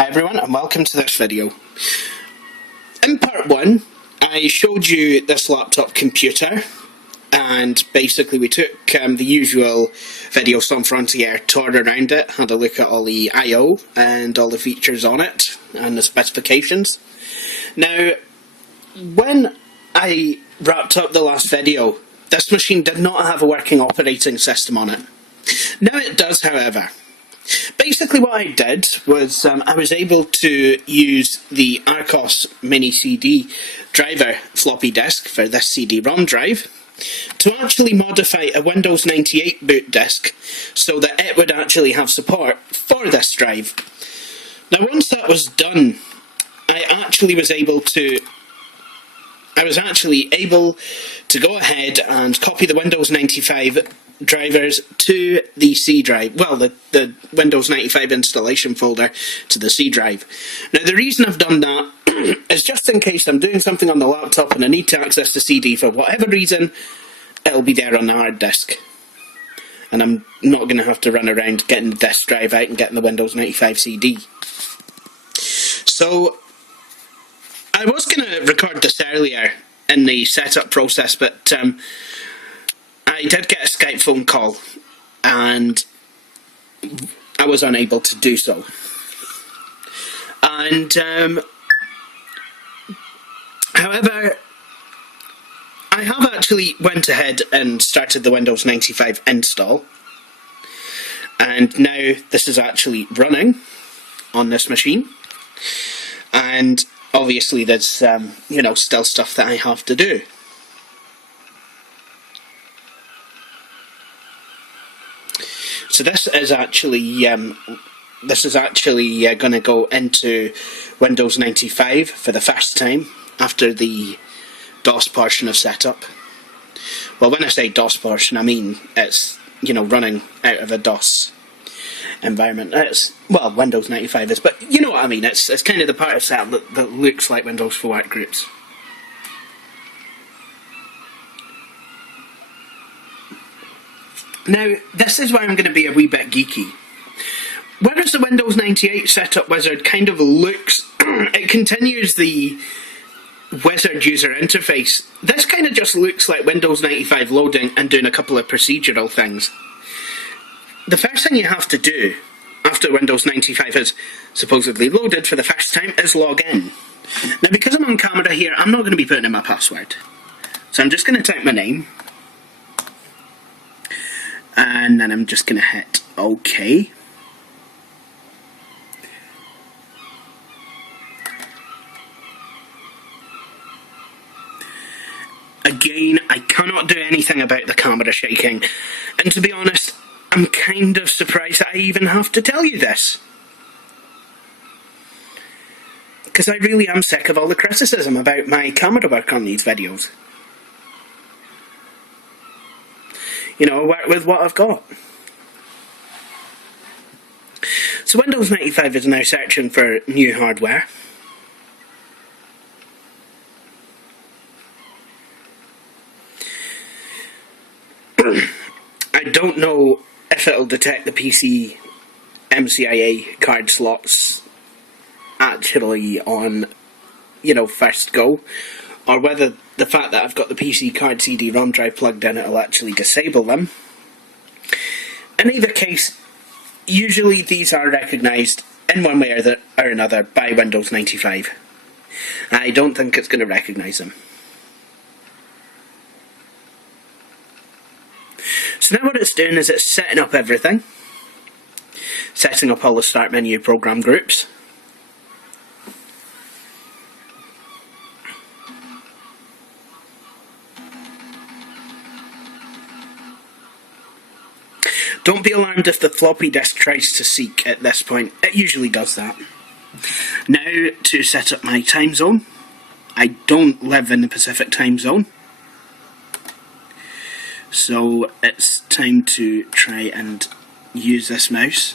Hi everyone and welcome to this video. In part 1 I showed you this laptop computer and basically we took the usual Video Some Frontier tour around it, had a look at all the I/O and all the features on it and the specifications. Now when I wrapped up the last video, this machine did not have a working operating system on it. Now it does, however. Basically what I did was I was able to use the Arcos mini CD driver floppy disk for this CD-ROM drive to actually modify a Windows 98 boot disk so that it would actually have support for this drive. Now once that was done, I was actually able to go ahead and copy the Windows 95 drivers to the C drive, well, the Windows 95 installation folder to the C drive. Now the reason I've done that is just in case I'm doing something on the laptop and I need to access the CD for whatever reason, it'll be there on the hard disk. And I'm not going to have to run around getting the disk drive out and getting the Windows 95 CD. So I was going to record this earlier in the setup process, but I did get a Skype phone call and I was unable to do so. And however, I have actually went ahead and started the Windows 95 install, and now this is actually running on this machine, and obviously there's you know, still stuff that I have to do. So this is actually going to go into Windows 95 for the first time after the DOS portion of setup. Well, when I say DOS portion, I mean it's, you know, running out of a DOS environment. It's, well, Windows 95 is, but you know what I mean. It's kind of the part of setup that looks like Windows for Workgroups. Now, this is where I'm going to be a wee bit geeky. Whereas the Windows 98 setup wizard kind of looks, it continues the wizard user interface, this kind of just looks like Windows 95 loading and doing a couple of procedural things. The first thing you have to do after Windows 95 is supposedly loaded for the first time is log in. Now, because I'm on camera here, I'm not going to be putting in my password. So I'm just going to type my name. And then I'm just going to hit OK. Again, I cannot do anything about the camera shaking. And to be honest, I'm kind of surprised that I even have to tell you this. Because I really am sick of all the criticism about my camera work on these videos. You know, I work with what I've got. So Windows 95 is now searching for new hardware. I don't know if it'll detect the PC MCIA card slots actually on, you know, first go, or whether the fact that I've got the PC card CD-ROM drive plugged in, it'll actually disable them. In either case, usually these are recognised in one way or another by Windows 95. I don't think it's going to recognise them. So now what it's doing is it's setting up everything. Setting up all the start menu program groups. Don't be alarmed if the floppy disk tries to seek at this point. It usually does that. Now to set up my time zone. I don't live in the Pacific time zone, so it's time to try and use this mouse.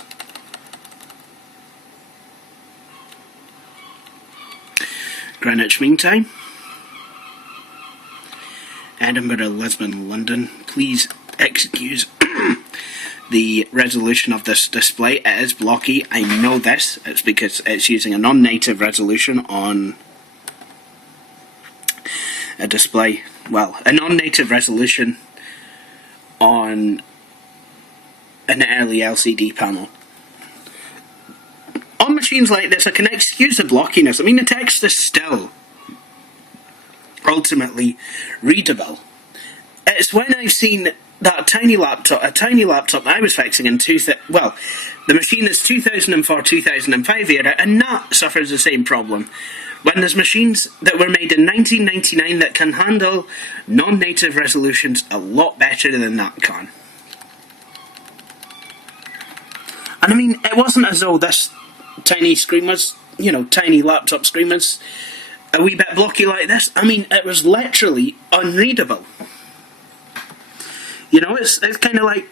Greenwich Mean Time. Edinburgh, Lisbon, London. Please excuse the resolution of this display. It is blocky. I know this. It's because it's using a non-native resolution on a display. Well, a non-native resolution on an early LCD panel. On machines like this, I can excuse the blockiness. I mean, the text is still ultimately readable. It's when I've seen that tiny laptop, a tiny laptop that I was fixing in the machine is 2004-2005 era, and that suffers the same problem. When there's machines that were made in 1999 that can handle non-native resolutions a lot better than that can. And I mean, it wasn't as though this tiny screen was, tiny laptop screen was a wee bit blocky like this. I mean, it was literally unreadable. It's kind of like,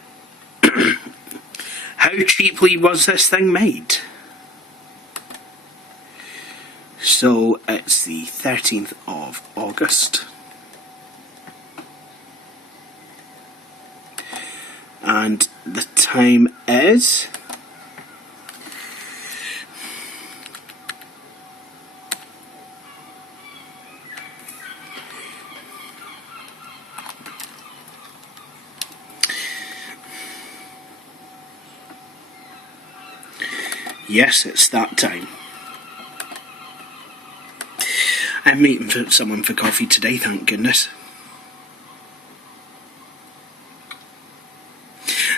how cheaply was this thing made? So it's the 13th of August. And the time is... Yes, it's that time. I'm meeting someone for coffee today, thank goodness.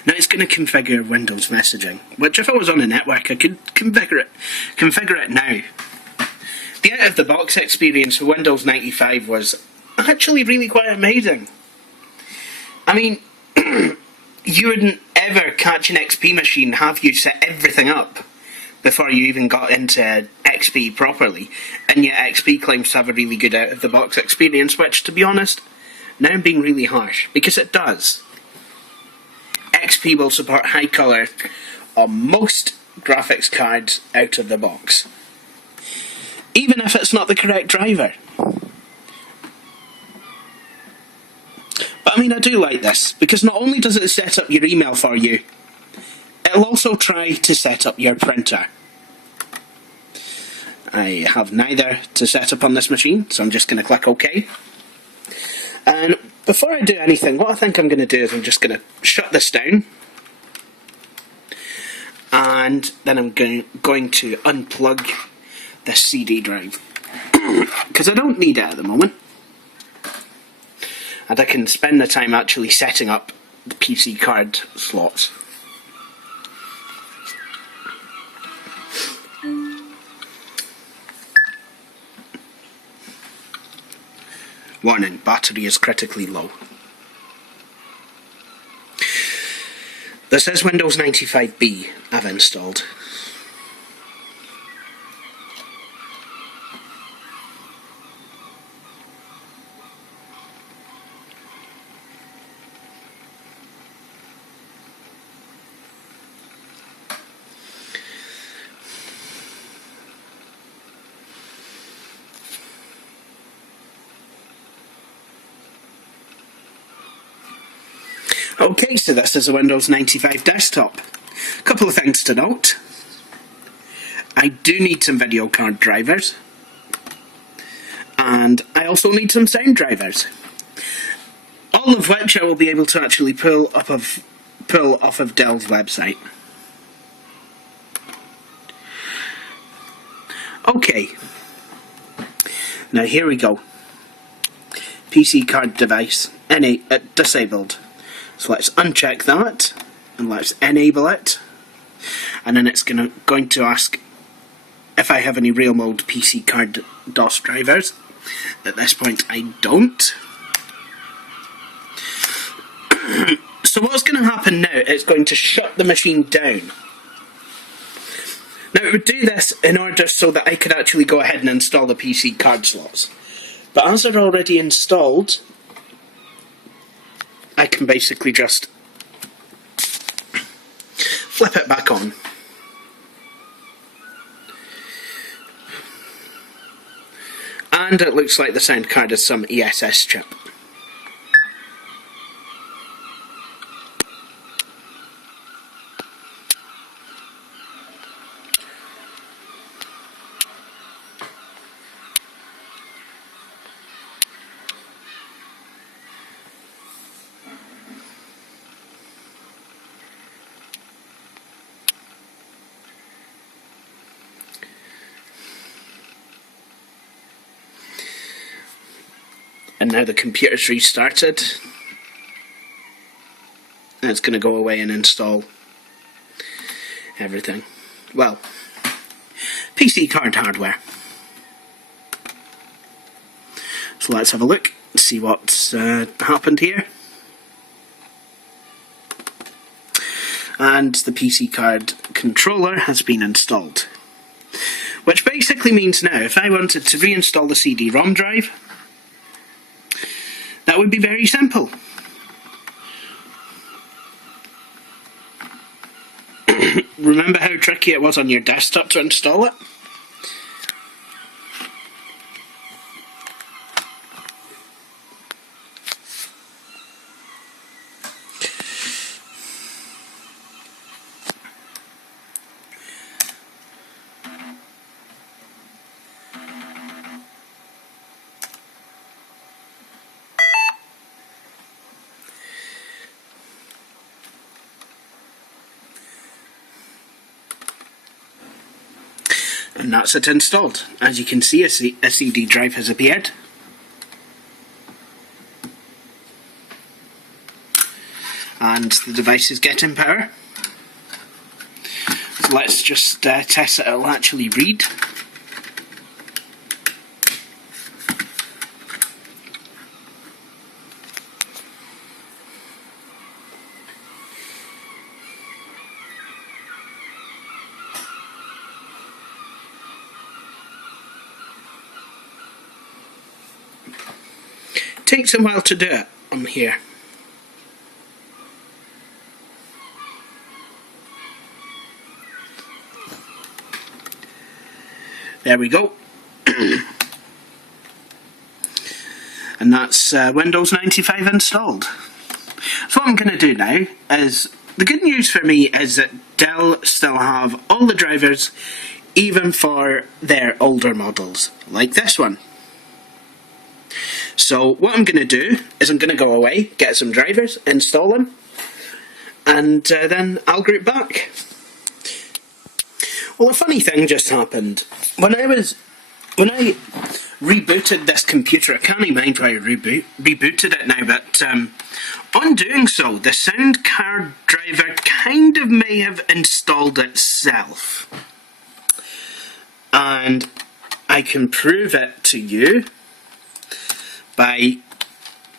Now it's going to configure Windows messaging, which if I was on a network I could configure it now. The out-of-the-box experience for Windows 95 was actually really quite amazing. I mean, you wouldn't ever catch an XP machine, have you set everything up before you even got into XP properly, and yet XP claims to have a really good out-of-the-box experience, which, to be honest, now I'm being really harsh, because it does. XP will support high colour on most graphics cards out of the box, even if it's not the correct driver. But I mean, I do like this, because not only does it set up your email for you, it'll also try to set up your printer. I have neither to set up on this machine, so I'm just going to click OK. And before I do anything, what I think I'm going to do is I'm just going to shut this down. And then I'm going to unplug the CD drive, because I don't need it at the moment. And I can spend the time actually setting up the PC card slots. Warning, battery is critically low. This is Windows 95B I've installed. Okay, so this is a Windows 95 desktop. A couple of things to note. I do need some video card drivers, and I also need some sound drivers. All of which I will be able to actually pull off of Dell's website. Okay, now here we go. PC card device disabled. So let's uncheck that, and let's enable it, and then it's going to ask if I have any real mode PC card DOS drivers. At this point I don't. So what's going to happen now, it's going to shut the machine down. Now it would do this in order so that I could actually go ahead and install the PC card slots. But as they're already installed, I can basically just flip it back on. And it looks like the sound card has some ESS chip. And now the computer's restarted. And it's going to go away and install everything. Well, PC card hardware. So let's have a look, see what's happened here. And the PC card controller has been installed. Which basically means now, if I wanted to reinstall the CD-ROM drive, that would be very simple. Remember how tricky it was on your desktop to install it? And that's it installed. As you can see, a CD drive has appeared. And the device is getting power. So let's just test that it'll actually read. Takes a while to do it on here. There we go. And that's Windows 95 installed. So what I'm going to do now is, the good news for me is that Dell still have all the drivers, even for their older models, like this one. So what I'm going to do is I'm going to go away, get some drivers, install them, and then I'll group back. Well, a funny thing just happened. When I rebooted this computer, I can't even mind why I rebooted it now, but on doing so, the sound card driver kind of may have installed itself. And I can prove it to you by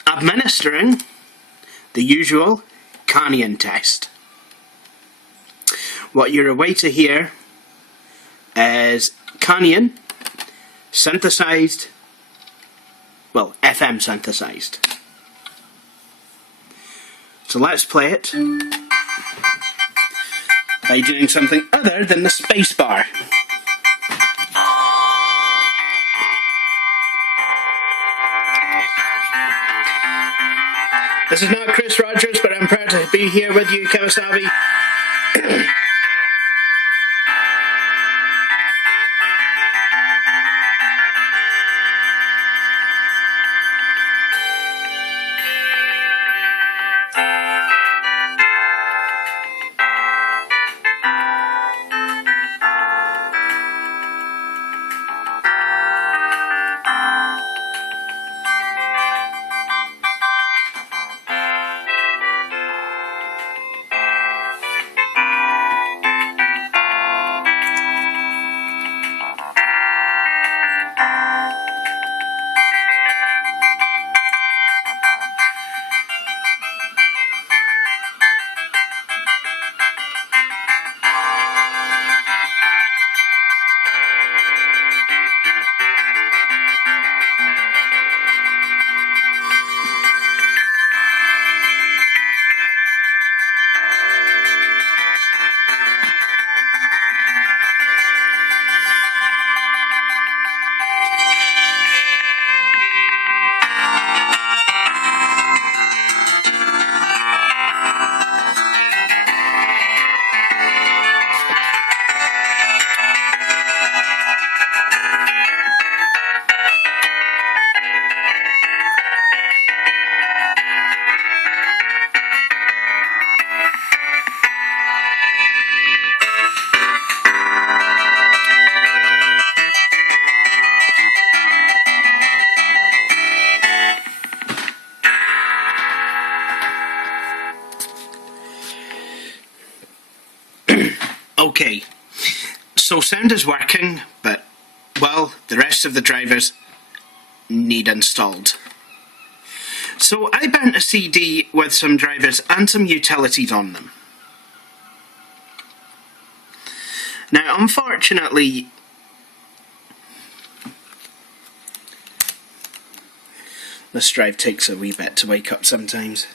administering the usual Connie test. What you're about to hear is Connie synthesized, well, FM synthesized. So let's play it by doing something other than the space bar. This is not Chris Rogers, but I'm proud to be here with you, Kawasabi. Okay, so sound is working, but, well, the rest of the drivers need installed. So I burnt a CD with some drivers and some utilities on them. Now, unfortunately, this drive takes a wee bit to wake up sometimes.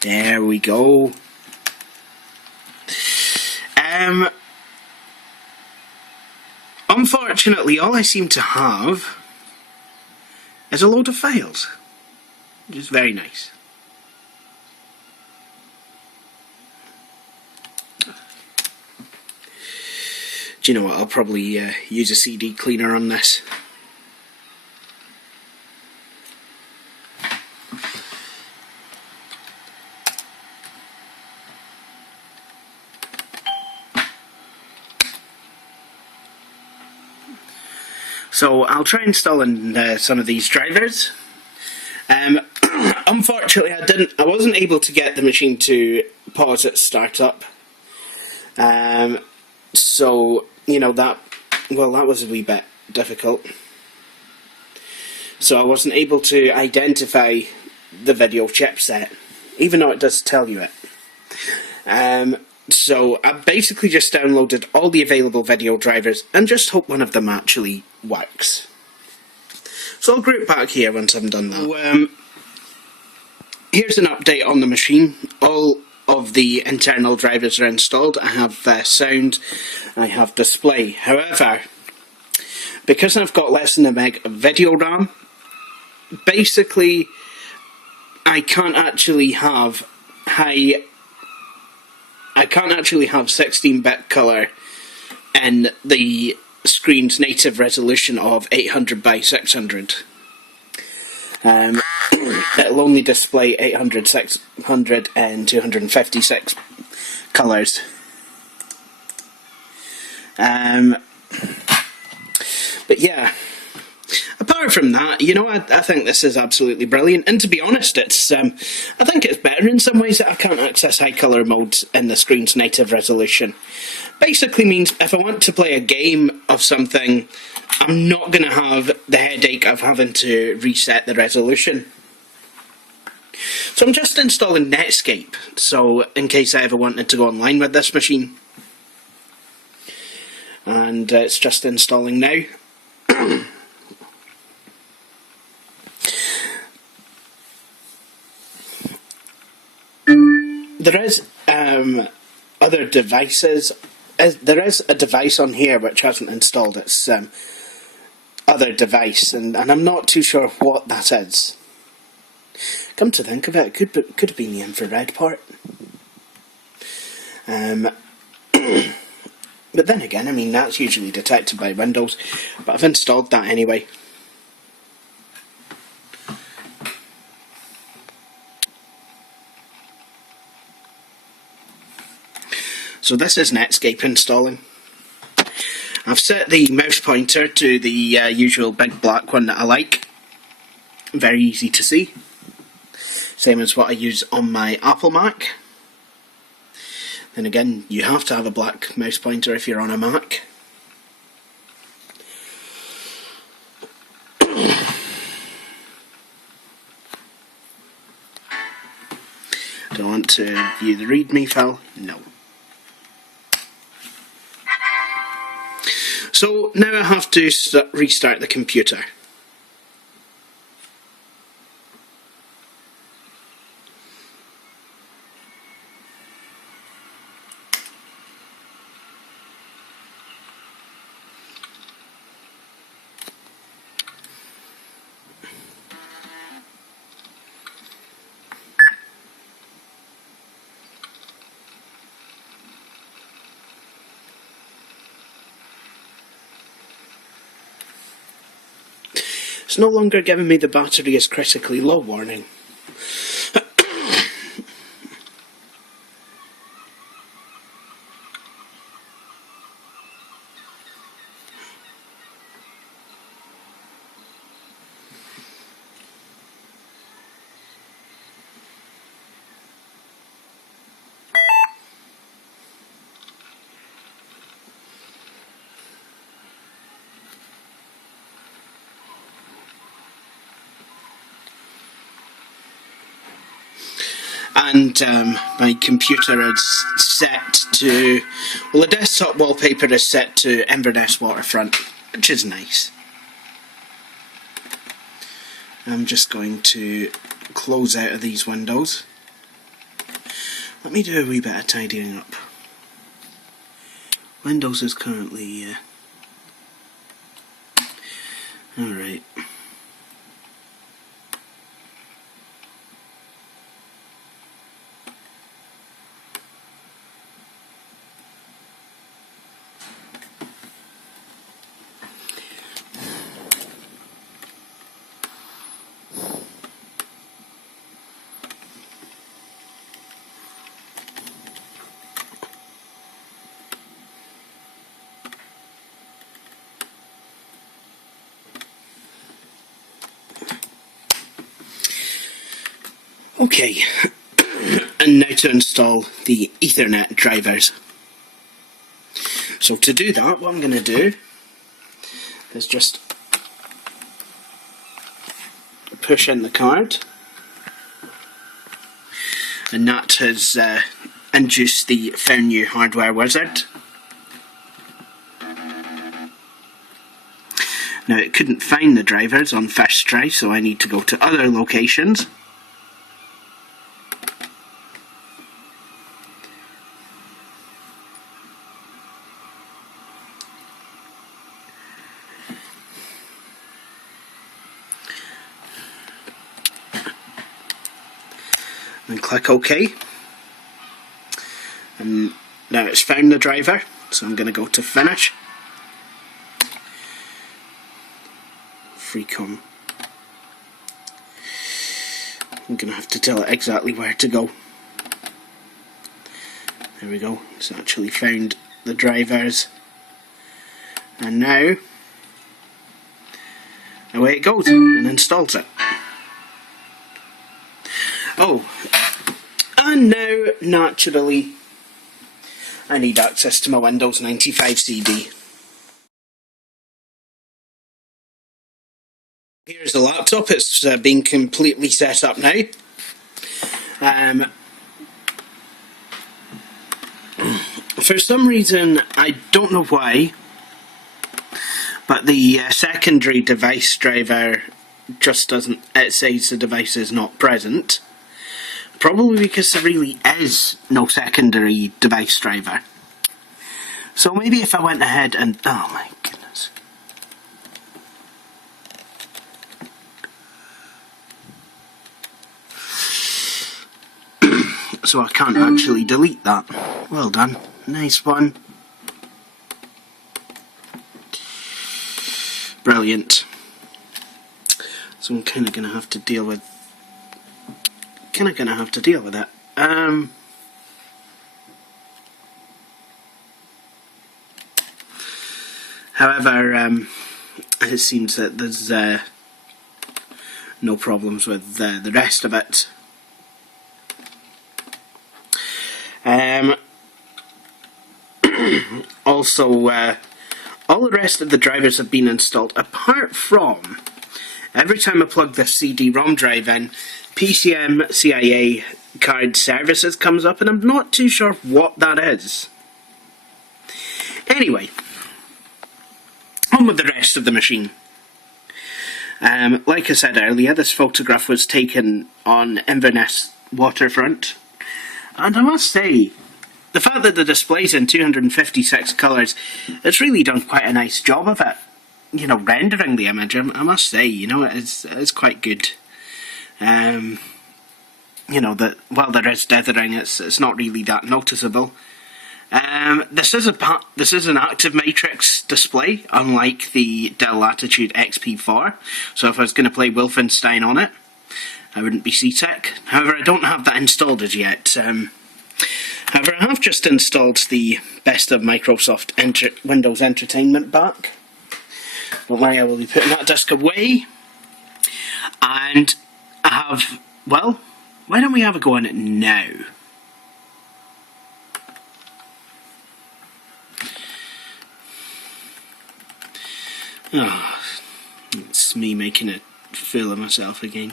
There we go. Unfortunately, all I seem to have is a load of files, which is very nice. Do you know what? I'll probably use a CD cleaner on this. So I'll try installing some of these drivers. Unfortunately, I wasn't able to get the machine to pause at startup. So you know that was a wee bit difficult. So I wasn't able to identify the video chipset, even though it does tell you it. So I basically just downloaded all the available video drivers and just hope one of them actually works. So I'll group back here once I've done that. So, here's an update on the machine. All of the internal drivers are installed. I have sound, I have display. However, because I've got less than a meg of video RAM, basically I can't actually have 16-bit colour in the screen's native resolution of 800 by 600. It'll only display 800, 600 and 256 colours. But yeah, apart from that, you know, I think this is absolutely brilliant, and to be honest, it's I think it's better in some ways that I can't access high colour modes in the screen's native resolution. Basically means if I want to play a game of something, I'm not going to have the headache of having to reset the resolution. So I'm just installing Netscape, so in case I ever wanted to go online with this machine. And it's just installing now. There is other devices. There is a device on here which hasn't installed its other device, and I'm not too sure what that is. Come to think of it, it could have been the infrared part. But then again, I mean, that's usually detected by Windows, but I've installed that anyway. So this is Netscape installing. I've set the mouse pointer to the usual big black one that I like. Very easy to see. Same as what I use on my Apple Mac. Then again, you have to have a black mouse pointer if you're on a Mac. Do I want to view the README file? No. So now I have to restart the computer. It's no longer giving me the battery is critically low warning. and my computer is set to, well, the desktop wallpaper is set to Inverness Waterfront, which is nice. I'm just going to close out of these windows. Let me do a wee bit of tidying up. Windows is currently alright. Okay, and now to install the Ethernet drivers. So to do that, what I'm going to do is just push in the card, and that has induced the Found New Hardware Wizard. Now it couldn't find the drivers on first try, so I need to go to other locations. And click OK. And now it's found the driver, so I'm going to go to Finish. Freecom. I'm going to have to tell it exactly where to go. There we go, it's actually found the drivers. And now, away it goes and installs it. Oh, and now, naturally, I need access to my Windows 95 CD. Here's the laptop, it's been completely set up now. For some reason, I don't know why, but the secondary device driver just doesn't, it says the device is not present. Probably because there really is no secondary device driver. So maybe if I went ahead and, oh my goodness. So I can't actually delete that. Well done. Nice one. Brilliant. So I'm kind of going to have to deal with it. However, it seems that there's no problems with the rest of it. Also, all the rest of the drivers have been installed, apart from every time I plug the CD-ROM drive in, PCM CIA card services comes up, and I'm not too sure what that is. Anyway, on with the rest of the machine. Like I said earlier, this photograph was taken on Inverness Waterfront, and I must say, the fact that the display's in 256 colours, it's really done quite a nice job of it. You know, rendering the image, I must say, you know, it's quite good. You know, that while there is dithering, it's not really that noticeable. This is an active matrix display, unlike the Dell Latitude XPi. So if I was going to play Wolfenstein on it, I wouldn't be CTEC. However, I don't have that installed as yet. However, I have just installed the Best of Microsoft Windows Entertainment back. Don't worry, I will be putting that disk away. And I have, well, why don't we have a go on it now? Oh, it's me making a fool of myself again.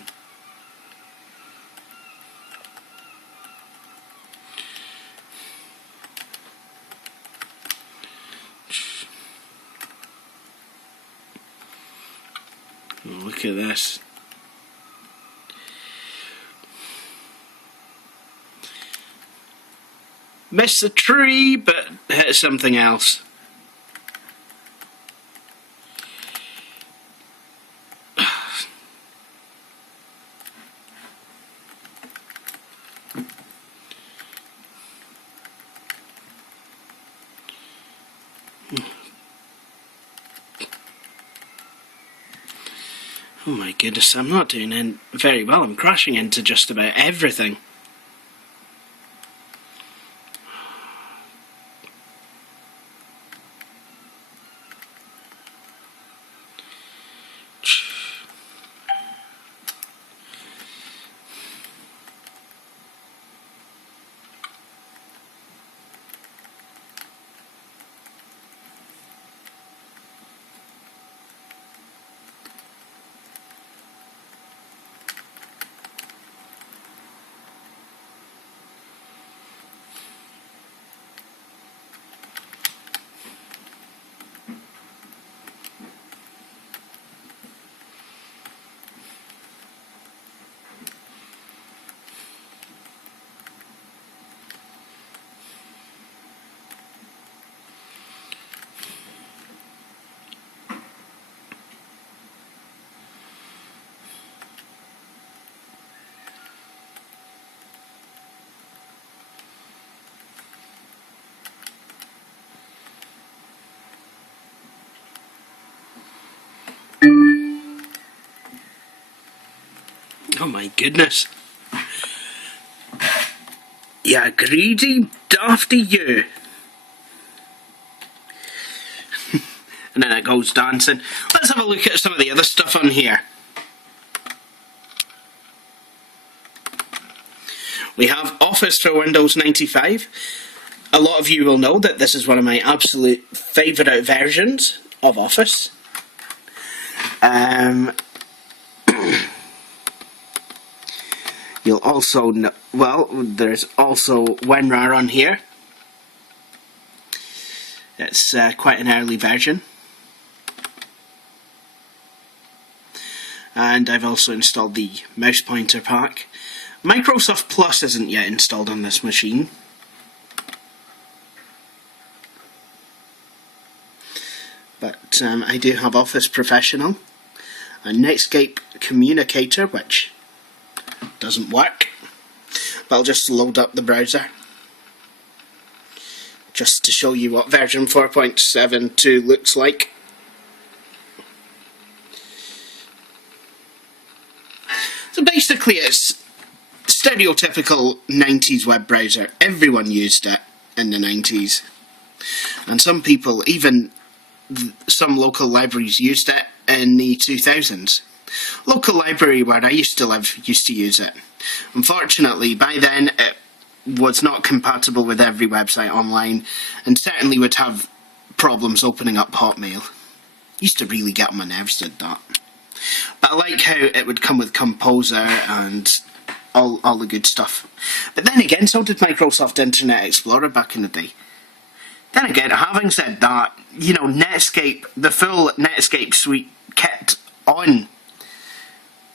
Oh, look at this. Missed the tree, but hit something else. Oh my goodness, I'm not doing very well. I'm crashing into just about everything. Oh my goodness. Yeah, greedy, dafty you. And then it goes dancing. Let's have a look at some of the other stuff on here. We have Office for Windows 95. A lot of you will know that this is one of my absolute favourite versions of Office. You'll also know, well, there's also WinRAR on here. It's quite an early version. And I've also installed the mouse pointer pack. Microsoft Plus isn't yet installed on this machine. But I do have Office Professional, a Netscape Communicator, which doesn't work. But I'll just load up the browser just to show you what version 4.72 looks like. So basically it's stereotypical 90s web browser. Everyone used it in the 90s. And some people, even some local libraries, used it in the 2000s. Local library where I used to live used to use it. Unfortunately, by then it was not compatible with every website online and certainly would have problems opening up Hotmail. Used to really get on my nerves, did that. But I like how it would come with Composer and all the good stuff. But then again, so did Microsoft Internet Explorer back in the day. Then again, having said that, you know, Netscape, the full Netscape suite kept on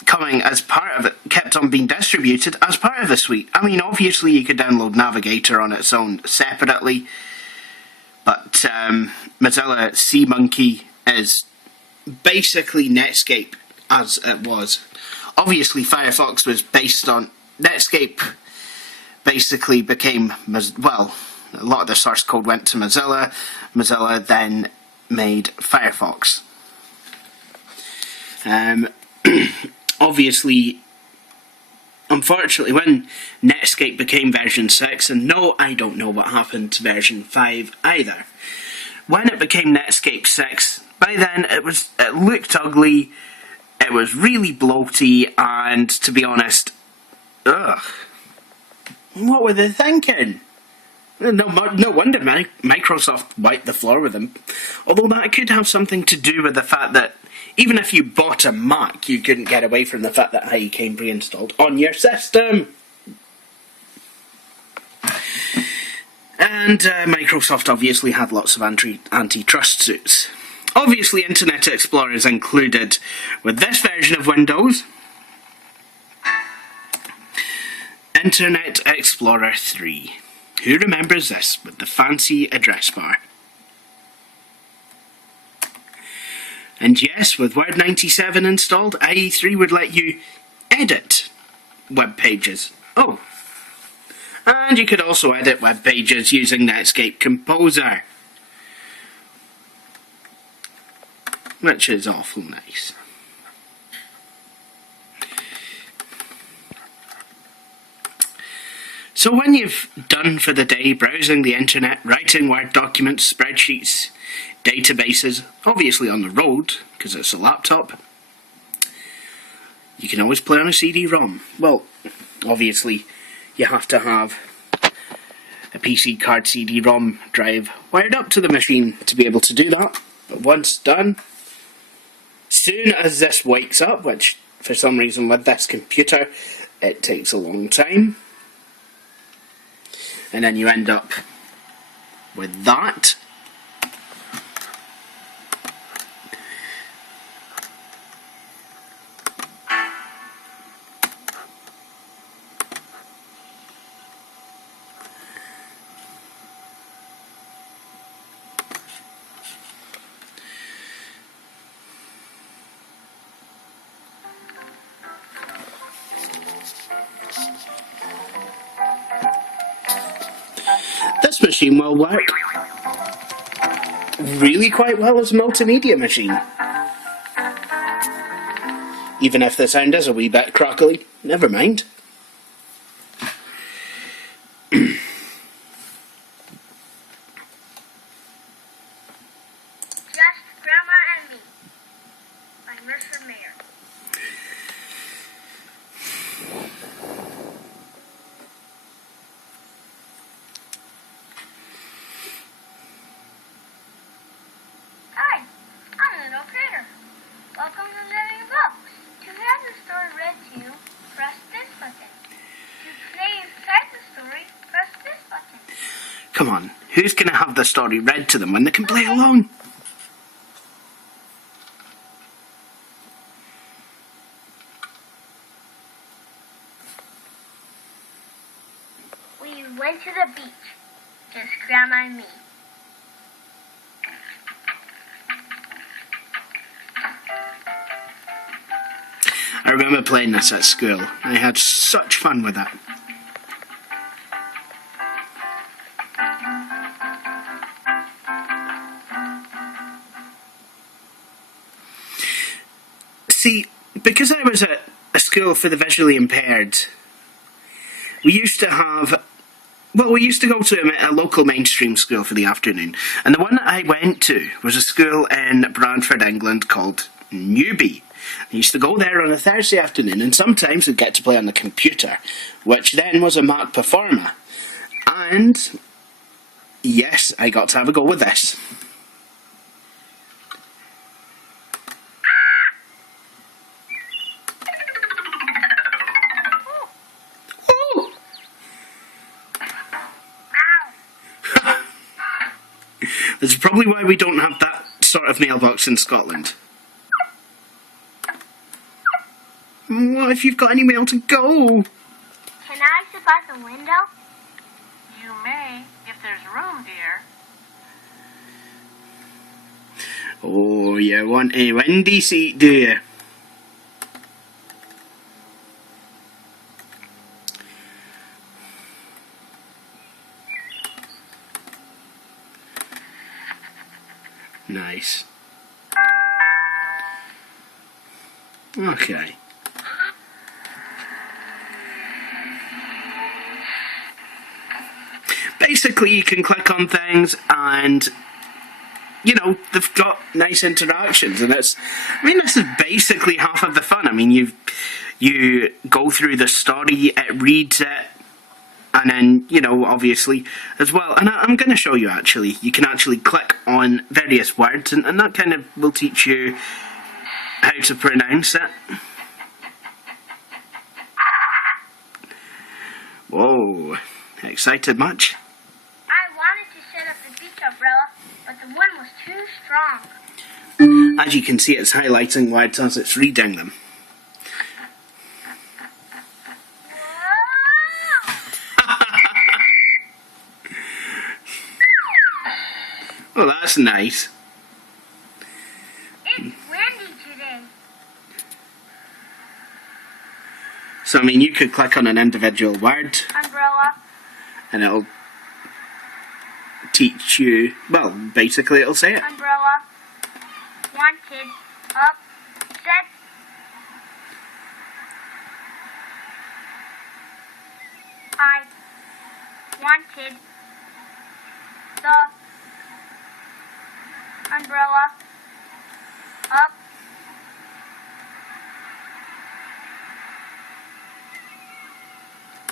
coming as part of it, kept on being distributed as part of the suite. I mean, obviously you could download Navigator on its own separately, but Mozilla SeaMonkey is basically Netscape as it was. Obviously Firefox was based on Netscape. Basically became, well, a lot of the source code went to Mozilla. Mozilla then made Firefox. Obviously, unfortunately, when Netscape became version 6, and no, I don't know what happened to version 5 either. When it became Netscape 6, by then it looked ugly, it was really bloaty, and to be honest, ugh. What were they thinking? No wonder Microsoft wiped the floor with them. Although that could have something to do with the fact that even if you bought a Mac, you couldn't get away from the fact that IE came pre-installed on your system. And Microsoft obviously had lots of antitrust suits. Obviously Internet Explorer is included with this version of Windows. Internet Explorer 3. Who remembers this with the fancy address bar? And yes, with Word 97 installed, IE3 would let you edit web pages. Oh, and you could also edit web pages using Netscape Composer, which is awful nice. So when you've done for the day browsing the internet, writing Word documents, spreadsheets, databases, obviously on the road, because it's a laptop, you can always play on a CD-ROM. Well, obviously you have to have a PC card CD-ROM drive wired up to the machine to be able to do that. But once done, soon as this wakes up, which for some reason with this computer it takes a long time, and then you end up with that. This machine will work really quite well as a multimedia machine. Even if the sound is a wee bit crackly, never mind. Just Grandma and Me by Mercer Mayer. Hi, I'm Little Critter. Welcome to Living Books. To have the story read to you, press this button. To play inside the story, press this button. Come on, who's going to have the story read to them when they can play along? We went to the beach, just Grandma and me. I remember playing this at school. I had such fun with it. See, because I was at a school for the visually impaired, we used to have, well, we used to go to a local mainstream school for the afternoon. And the one that I went to was a school in Bradford, England called Newby. I used to go there on a Thursday afternoon, and sometimes we'd get to play on the computer, which then was a Mac Performer. And yes, I got to have a go with this. Oh! That's probably why we don't have that sort of mailbox in Scotland. What if you've got any mail to go? Can I step out the window? You may, if there's room, dear. Oh, you want a windy seat, do you? Nice. Okay. Basically, you can click on things and, you know, they've got nice interactions, and this is basically half of the fun. I mean, you go through the story, it reads it, and then, you know, obviously, as well, and I'm going to show you actually, you can actually click on various words, and that kind of will teach you how to pronounce it. Whoa, excited much? I wanted to set up the beach umbrella, but the wind was too strong. As you can see, it's highlighting words as it's reading them. Well, that's nice. It's windy today. So, I mean, you could click on an individual word Umbrella. and it'll teach you, well, basically it'll say it. Umbrella. Wanted. Up. Set. I wanted the umbrella up.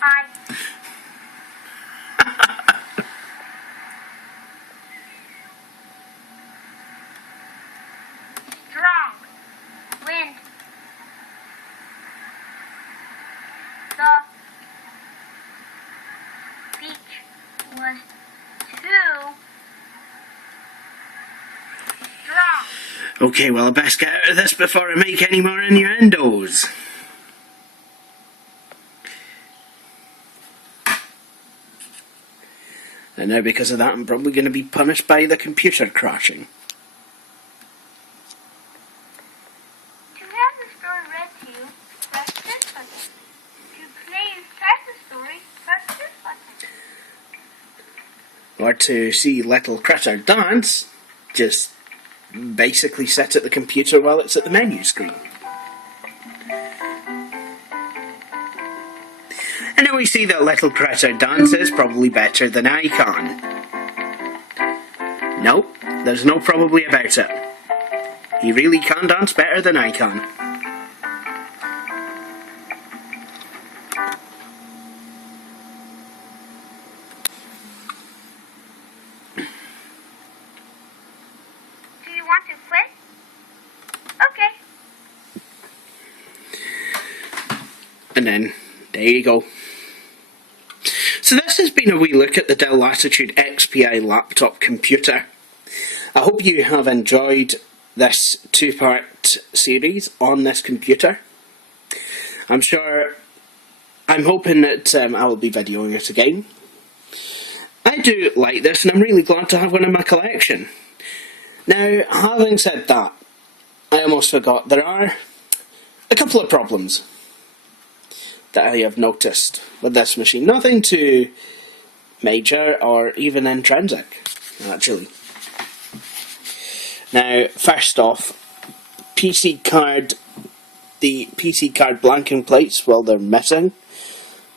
I strong wind. The beach was too strong. Okay, well, I best get out of this before I make any more innuendos. And now, because of that, I'm probably going to be punished by the computer crashing. To have the story read to you, press this button. To play inside the story, press this button. Or to see Little Critter dance, just basically sit at the computer while it's at the menu screen. And now we see that Little Critter dances probably better than I can. Nope, there's no probably about it. He really can dance better than I can. Do you want to quit? Okay. And then, there you go. So this has been a wee look at the Dell Latitude XPi laptop computer. I hope you have enjoyed this two-part series on this computer. I'm hoping that I will be videoing it again. I do like this and I'm really glad to have one in my collection. Now, having said that, I almost forgot there are a couple of problems that I have noticed with this machine. Nothing too major or even intrinsic, actually. Now, first off, the PC card blanking plates, well, they're missing.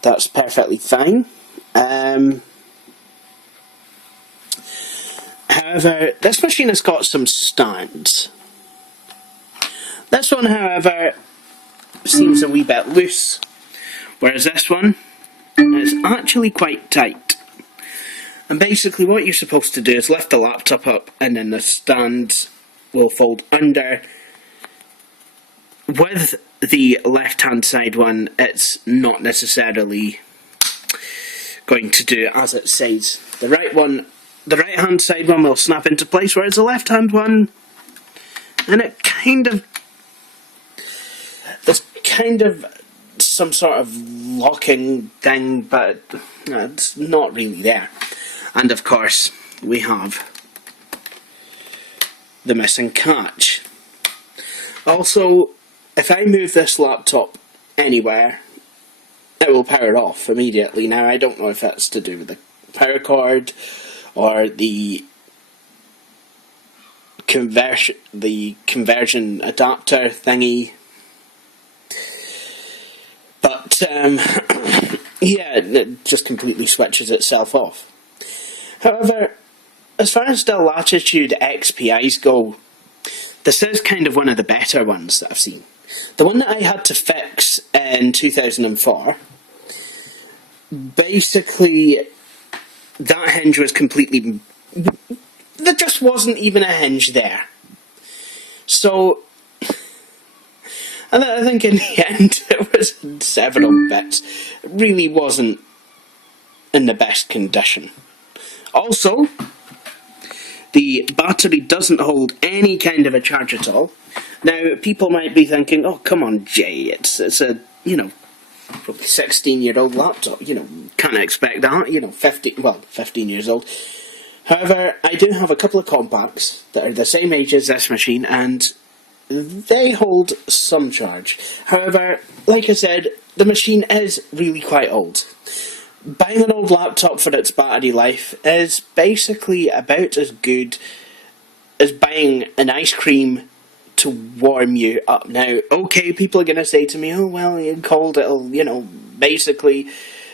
That's perfectly fine. However, this machine has got some stands. This one, however, seems a wee bit loose. Whereas this one is actually quite tight. And basically what you're supposed to do is lift the laptop up and then the stand will fold under. With the left hand side one, it's not necessarily going to do as it says. The right hand side one will snap into place, whereas the left hand one, and there's kind of some sort of locking thing, but it's not really there. And of course, we have the missing catch. Also, if I move this laptop anywhere, it will power off immediately. Now, I don't know if that's to do with the power cord or the conversion adapter thingy. But, yeah, it just completely switches itself off. However, as far as the Latitude XPIs go, this is kind of one of the better ones that I've seen. The one that I had to fix in 2004, basically, that hinge was completely... there just wasn't even a hinge there. So, and I think in the end it was several bits. It really wasn't in the best condition. Also, The battery doesn't hold any kind of a charge at all. Now, people might be thinking, oh, come on, Jay, it's a, you know, probably 16-year-old laptop, you know, can't expect that, you know, 15 years old. However, I do have a couple of compacts that are the same age as this machine, and they hold some charge. However, like I said, the machine is really quite old. Buying an old laptop for its battery life is basically about as good as buying an ice cream to warm you up. Now, okay, people are going to say to me, oh, well, you're cold, it'll, you know, basically,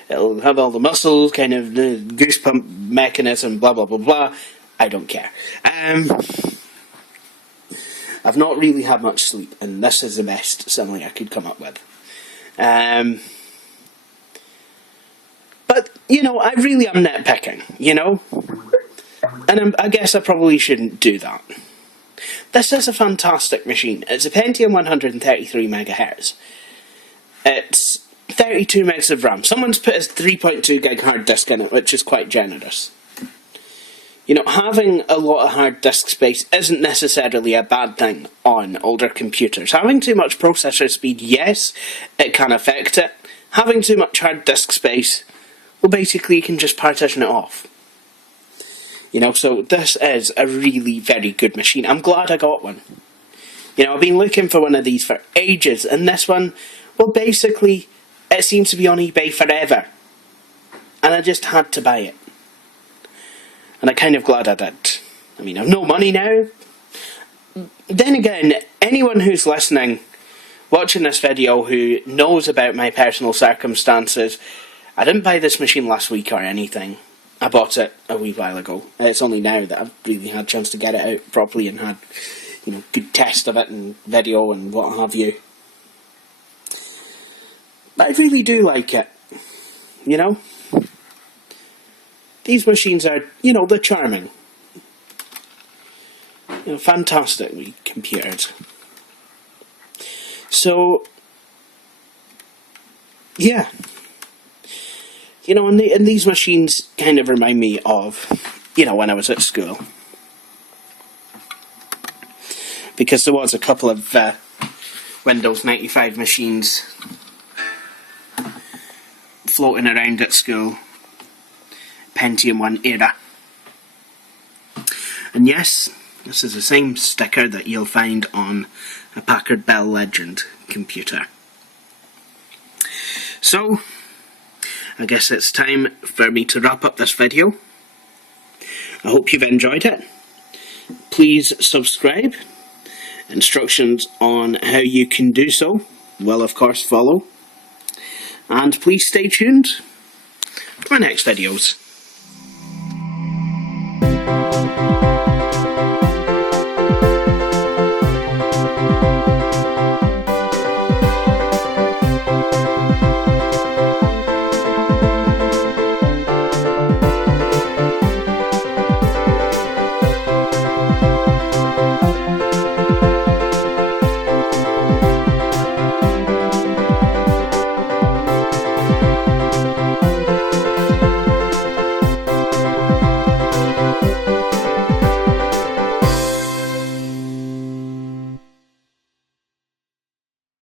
it'll have all the muscles, kind of the goosebump mechanism, blah, blah, blah, blah. I don't care. I've not really had much sleep, and this is the best simile I could come up with. But, you know, I really am nitpicking, you know? And I guess I probably shouldn't do that. This is a fantastic machine. It's a Pentium 133 MHz. It's 32 megs of RAM. Someone's put a 3.2 gig hard disk in it, which is quite generous. You know, having a lot of hard disk space isn't necessarily a bad thing on older computers. Having too much processor speed, yes, it can affect it. Having too much hard disk space, well, basically you can just partition it off. You know, so this is a really very good machine. I'm glad I got one. You know, I've been looking for one of these for ages, and this one, well, basically, it seems to be on eBay forever. And I just had to buy it. And I'm kind of glad I did. I mean, I've no money now. Then again, anyone who's listening, watching this video, who knows about my personal circumstances, I didn't buy this machine last week or anything. I bought it a wee while ago. It's only now that I've really had a chance to get it out properly and had, you know, good test of it and video and what have you. But I really do like it. You know? These machines are, you know, they're charming. You know, fantastically computed. So, yeah. You know, and these machines kind of remind me of, you know, when I was at school. Because there was a couple of Windows 95 machines floating around at school. Pentium 1 era. And yes, this is the same sticker that you'll find on a Packard Bell Legend computer. So, I guess it's time for me to wrap up this video. I hope you've enjoyed it. Please subscribe. Instructions on how you can do so will of course follow. And please stay tuned for my next videos.